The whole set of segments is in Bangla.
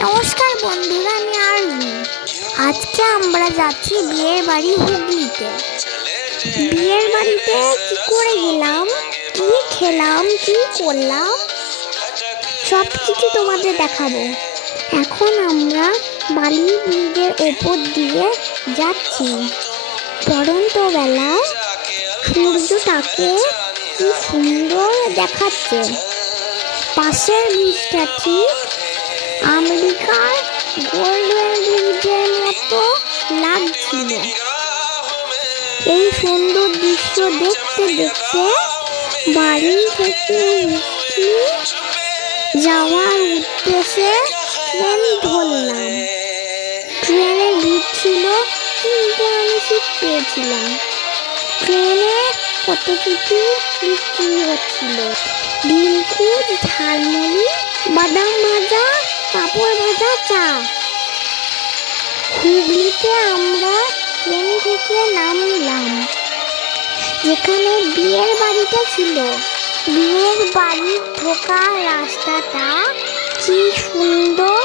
নমস্কার বন্ধুরা, আমি আরবি আজকে আমরা যাচ্ছি বিয়ের বাড়ি হুগলিতে। বিয়ের বাড়িতে কি করে গেলাম? কি খেলাম? কি করলাম? সব কিছু তোমাদের দেখাবো। এখন আমরা বালি ব্রিজের ওপর দিয়ে যাচ্ছি। পরন্ত বেলায় সূর্যটাকে কি সুন্দর দেখাচ্ছে। পাশের ব্রিজটা ঠিক আমেরিকার গোল্ডেন ব্রিজের মতো লাগছিল। এই সুন্দর দৃশ্য দেখতে দেখতে বাড়ি থেকে যাওয়ার উদ্দেশ্যে ট্রেন ধরলাম। ট্রেনের ভিড় কিন্তু আমি সিট পেয়েছিলাম। ট্রেনে কত কিছু বিক্রি হচ্ছিল। ডিমকুট ঝালমুড়ি, বাদাম ভাজা পাঁপড় ভাজা চা। হুগলিতে আমরা ট্রেন থেকে নামলাম। যেখানে বিয়ের বাড়িটা ছিল। বিয়ের বাড়ির ঢোকার রাস্তাটা কি সুন্দর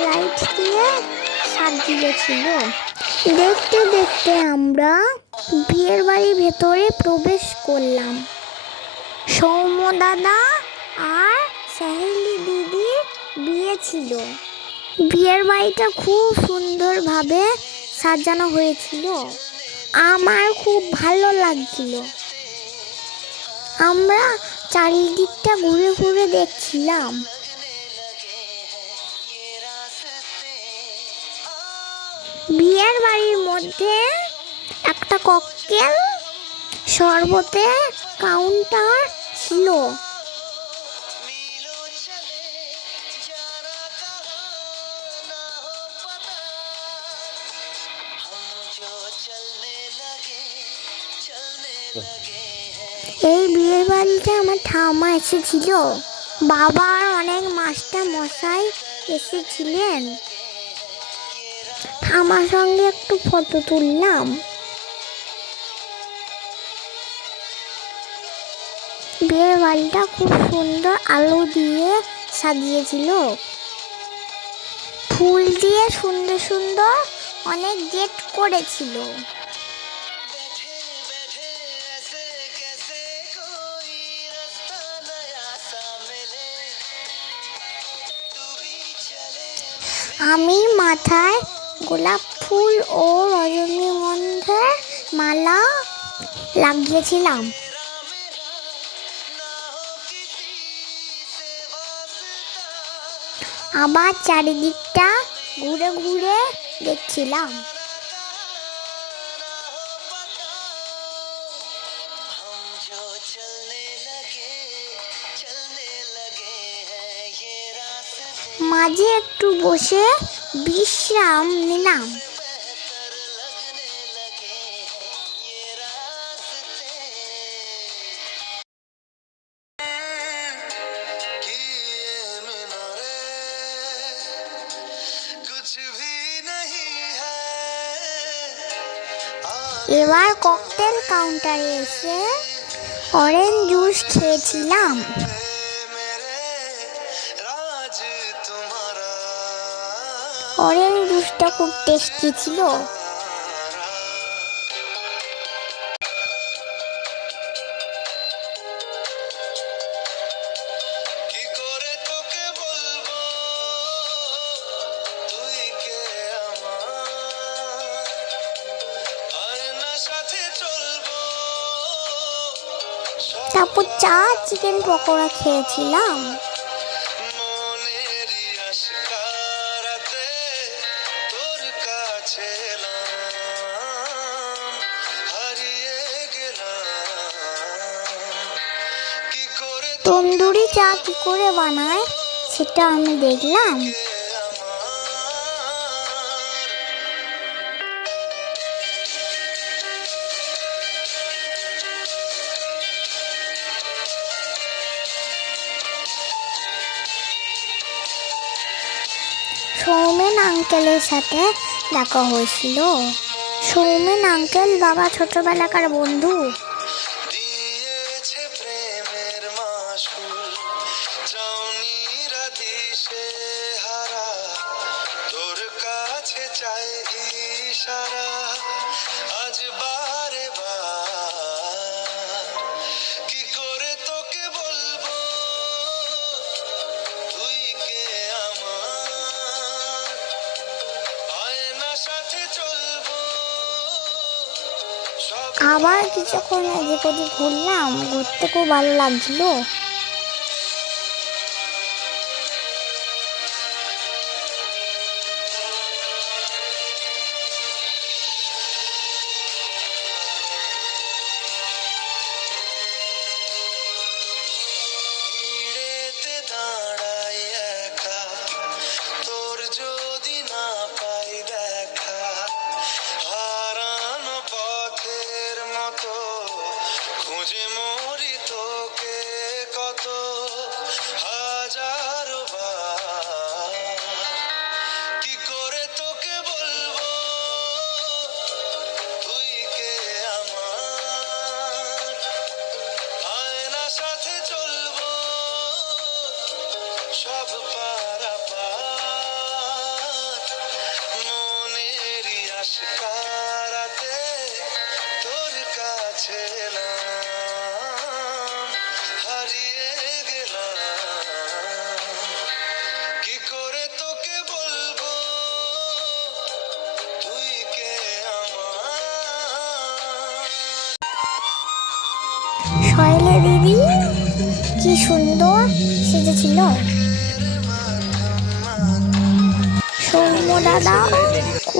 লাইট দিয়ে সাজিয়েছিল। দেখতে দেখতে আমরা বিয়ের বাড়ির ভেতরে প্রবেশ করলাম। সৌম্য দাদা আর দিদির বিয়ে ছিল। বিয়ের বাড়িটা খুব সুন্দরভাবে সাজানো হয়েছিল। আমার খুব ভালো লাগছিল। আমরা চারিদিকটা ঘুরে ঘুরে দেখছিলাম। বিয়ের বাড়ির মধ্যে একটা ককটেল শরবতে কাউন্টার ছিল। এই বিয়ের বাড়িতে আমার ঠাম্মা এসেছিল। বাবার অনেক মাস্টার মশাই এসেছিলেন। ঠাম্মার সঙ্গে একটু ফটো তুললাম। বিয়ের বাড়িটা খুব সুন্দর আলো দিয়ে সাজিয়েছিল। ফুল দিয়ে সুন্দর সুন্দর অনেক গেট করেছিল। আমি মাথায় গোলাপ ফুল ও রজনীগন্ধার মালা লাগিয়েছিলাম। আবার চারিদিকটা ঘুরে ঘুরে দেখছিলাম। মাঝে একটু বসে বিশ্রাম নিলাম। এবার ককটেল কাউন্টারে এসে অরেঞ্জ জুস খেয়েছিলাম। অরেঞ্জ জুসটা খুব টেস্টি ছিল। কি করে তোকে বলব? তুই কে আমার? আর সাথে চলবো। তারপর চা চিকেন পকোড়া খেয়েছিলাম। চা কি করে বানায়? সেটা আমি দেখলাম। সৌমেন আঙ্কেলের সাথে দেখা হয়েছিল। সৌমেন আঙ্কেল বাবা ছোটবেলাকার বন্ধু। হারা, তোর কাছে চাই করে তোকে বলব? তুই কে সাথে চলবো। আবার কিছুক্ষণ এদিক ওদিক ঘুরলাম, ঘুরতে খুব ভালো লাগছিল। সব পারা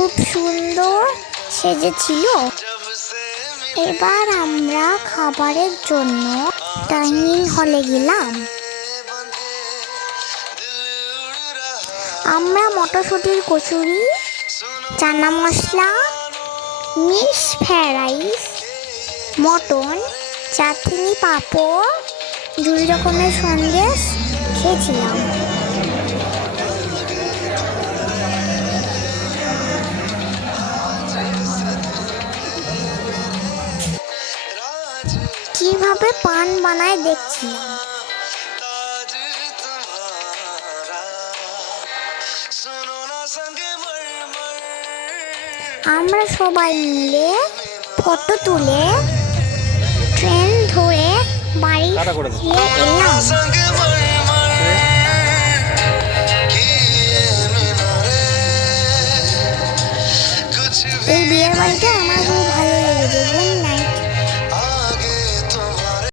খুব সুন্দর সেজেছিল। এবার আমরা খাবারের জন্য ডাইনিং হলে গেলাম। আমরা মটরশুঁটির kachori, chana masala mix fried rice mutton, chutney papad, দুই রকমের সন্দেশ খেয়েছিলাম। কীভাবে পান বানায় দেখছিলাম আমরা সবাই মিলে ফটো তুলে ট্রেন ধরে বাড়ি ফিরে এলাম। এই বিয়ের বাড়িটা